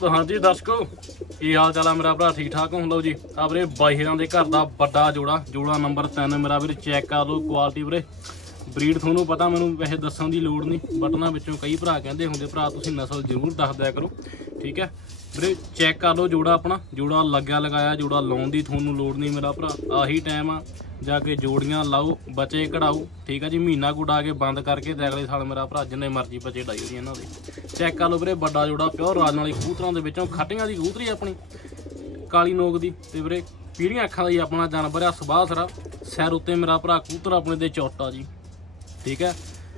ਤਾਂ ਹਾਂਜੀ, ਦਰਸ਼ਕੋ, ਕੀ ਹਾਲ ਚਾਲ ਆ ਮੇਰਾ ਭਰਾ? ਠੀਕ ਠਾਕ ਹੋ? ਲਓ ਜੀ, ਆ ਵੀਰੇ ਬਾਈਰਾਂ ਦੇ ਘਰ ਦਾ ਵੱਡਾ ਜੋੜਾ ਜੋੜਾ ਨੰਬਰ 3 ਮੇਰਾ ਵੀਰੇ ਚੈੱਕ ਕਰ ਲਓ ਕੁਆਲਿਟੀ ਵੀਰੇ। ਬਰੀਡ ਤੁਹਾਨੂੰ ਪਤਾ, ਮੈਨੂੰ ਵੈਸੇ ਦੱਸਣ ਦੀ ਲੋੜ ਨਹੀਂ। ਬਟਨਾਂ ਵਿੱਚੋਂ ਕਈ ਭਰਾ ਕਹਿੰਦੇ ਹੁੰਦੇ, ਭਰਾ ਤੁਸੀਂ ਨਸਲ ਜ਼ਰੂਰ ਦੱਸ ਦਿਆ ਕਰੋ, ਠੀਕ ਹੈ? ਵੀਰੇ, ਚੈੱਕ ਕਰ ਲਓ ਜੋੜਾ ਆਪਣਾ, ਜੋੜਾ ਲੱਗਿਆ ਲਗਾਇਆ, ਜੋੜਾ ਲਾਉਣ ਦੀ ਤੁਹਾਨੂੰ ਲੋੜ ਨਹੀਂ ਮੇਰਾ ਭਰਾ। ਆਹੀ ਟਾਈਮ ਆ, ਜਾ ਕੇ ਜੋੜੀਆਂ ਲਾਓ, ਬੱਚੇ ਕਢਾਓ, ਠੀਕ ਆ ਜੀ? ਮਹੀਨਾ ਗੁਡਾ ਕੇ ਬੰਦ ਕਰਕੇ ਤੇ ਅਗਲੇ ਸਾਲ ਮੇਰਾ ਭਰਾ ਜਿੰਨੇ ਮਰਜ਼ੀ ਬੱਚੇ ਡਾਈ ਹੋਈ ਇਹਨਾਂ ਦੇ। ਚੈੱਕ ਕਰ ਲਓ ਵੀਰੇ, ਵੱਡਾ ਜੋੜਾ ਪਿਓਰ ਰਾਜ ਵਾਲੀ ਕਬੂਤਰਾਂ ਦੇ ਵਿੱਚੋਂ, ਖੱਟੀਆਂ ਦੀ ਕਬੂਤਰੀ ਆਪਣੀ, ਕਾਲੀ ਨੋਕ ਦੀ। ਤੇ ਵੀਰੇ, ਪੀੜੀਆਂ ਅੱਖਾਂ ਦਾ ਹੀ ਆਪਣਾ ਜਾਨਵਰ ਆ ਸੁਬਾਹ ਸਰਾ। ਸੈਰ ਉੱਤੇ ਮੇਰਾ ਭਰਾ ਕਬੂਤਰ ਆਪਣੇ ਦੇ ਚੌਟਾ ਜੀ। ਠੀਕ ਹੈ?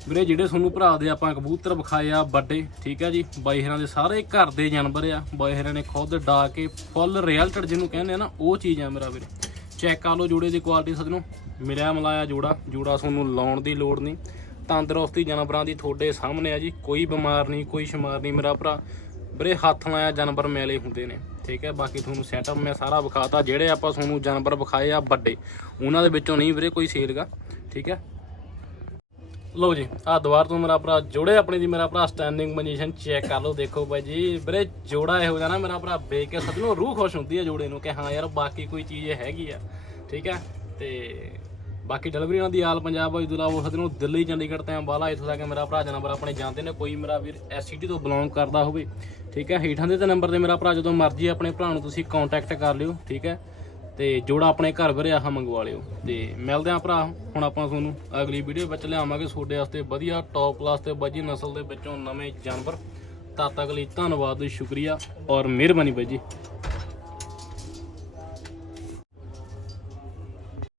ਵੀਰੇ ਜਿਹੜੇ ਤੁਹਾਨੂੰ ਭਰਾ ਦੇ ਆਪਾਂ ਕਬੂਤਰ ਵਿਖਾਏ ਆ, ਵੱਡੇ, ਠੀਕ ਹੈ ਜੀ? ਬਾਈ ਹਰਾਂ ਦੇ ਸਾਰੇ ਘਰ ਦੇ ਜਾਨਵਰ ਆ। ਬਾਈ ਹਰਾਂ ਨੇ ਖੁਦ ਡਾ ਕੇ ਫੁੱਲ ਰਿਜ਼ਲਟ ਜਿਹਨੂੰ ਕਹਿੰਦੇ ਆ ਨਾ, ਉਹ ਚੀਜ਼ ਆ ਮੇਰਾ ਵੀਰੇ। ਚੈੱਕ ਕਰ ਲਓ ਜੋੜੇ ਦੀ ਕੁਆਲਿਟੀ ਸੱਜਣੋ। ਮਿਲਿਆ ਮਲਾਇਆ ਜੋੜਾ। ਜੋੜਾ ਤੁਹਾਨੂੰ ਲਾਉਣ ਦੀ ਲੋੜ ਨਹੀਂ। ਤੰਦਰੁਸਤੀ ਜਾਨਵਰਾਂ ਦੀ ਤੁਹਾਡੇ ਸਾਹਮਣੇ ਆ ਜੀ। ਕੋਈ ਬਿਮਾਰ ਨਹੀਂ, ਕੋਈ ਸ਼ਮਾਰ ਨਹੀਂ ਮੇਰਾ ਭਰਾ। ਵੀਰੇ ਹੱਥ ਲਾਇਆ ਜਾਨਵਰ ਮੈਲੇ ਹੁੰਦੇ ਨੇ। ਠੀਕ ਹੈ? ਬਾਕੀ ਤੁਹਾਨੂੰ ਸੈਟਅਪ ਮੈਂ ਸਾਰਾ ਵਿਖਾਤਾ। ਜਿਹੜੇ ਆਪਾਂ ਤੁਹਾਨੂੰ ਜਾਨਵਰ ਵਿਖਾਏ ਆ ਵੱਡੇ, ਉਹਨਾਂ ਦੇ ਵਿੱਚੋਂ ਨਹੀਂ ਵੀਰੇ ਕੋਈ ਸੇਲਗਾ ਠੀਕ ਹੈ? ਲਓ ਜੀ ਆ ਦੁਬਾਰ ਤੋਂ ਮੇਰਾ ਭਰਾ ਜੋੜੇ ਆਪਣੇ ਦੀ, ਮੇਰਾ ਭਰਾ ਸਟੈਂਡਿੰਗ ਪੋਜੀਸ਼ਨ ਚੈੱਕ ਕਰ ਲਓ, ਦੇਖੋ ਬਾਈ ਜੀ। ਵੀਰੇ, ਜੋੜਾ ਇਹੋ ਜਿਹਾ ਨਾ, ਮੇਰਾ ਭਰਾ ਵੇਖ ਕੇ ਸਭ ਨੂੰ ਰੂਹ ਖੁਸ਼ ਹੁੰਦੀ ਹੈ ਜੋੜੇ ਨੂੰ ਕਿ ਹਾਂ ਯਾਰ, ਬਾਕੀ ਕੋਈ ਚੀਜ਼ ਹੈਗੀ ਆ, ਠੀਕ ਹੈ? ਤੇ ਬਾਕੀ ਡਿਲੀਵਰੀ ਉਹਨਾਂ ਦੀ ਆਲ ਪੰਜਾਬ ਬਾਈ ਉਹ ਨੂੰ ਦਿੱਲੀ, ਚੰਡੀਗੜ੍ਹ ਤੇ ਅੰਬਾਲਾ, ਇੱਥੋਂ ਤੱਕ ਮੇਰਾ ਭਰਾ ਜਨਮ ਆਪਣੇ ਜਾਂਦੇ ਨੇ, ਕੋਈ ਮੇਰਾ ਵੀਰ ਐਸਸੀਟੀ ਤੋਂ ਬਿਲੋਂਗ ਕਰਦਾ ਹੋਵੇ, ਠੀਕ ਹੈ? ਹੇਠਾਂ ਦੇ ਤੇ ਨੰਬਰ ਤੇ ਮੇਰਾ ਭਰਾ ਜਦੋਂ ਮਰਜ਼ੀ ਆਪਣੇ ਭਰਾ ਨੂੰ ਤੁਸੀਂ ਕੰਟੈਕਟ ਕਰ ਲਿਓ, ਠੀਕ ਹੈ? ਤੇ ਜੋੜਾ ਆਪਣੇ ਘਰ ਵੀਰੇ ਆਹ ਮੰਗਵਾ ਲਿਓ। ਤੇ ਮਿਲਦੇ ਆਂ ਭਰਾ, ਹੁਣ ਆਪਾਂ ਤੁਹਾਨੂੰ ਅਗਲੀ ਵੀਡੀਓ ਵਿੱਚ ਲਿਆਵਾਂਗੇ। ਤੁਹਾਡੇ ਵਾਸਤੇ ਵਧੀਆ ਟੌਪ ਕਲਾਸ ਤੇ ਬਾਜੀ ਨਸਲ ਦੇ ਵਿੱਚੋਂ ਨਵੇਂ ਜਾਨਵਰ। ਤਦ ਤੱਕ ਲਈ ਧੰਨਵਾਦ, ਸ਼ੁਕਰੀਆ ਔਰ ਮਿਹਰਬਾਨੀ ਬਾਈ ਜੀ।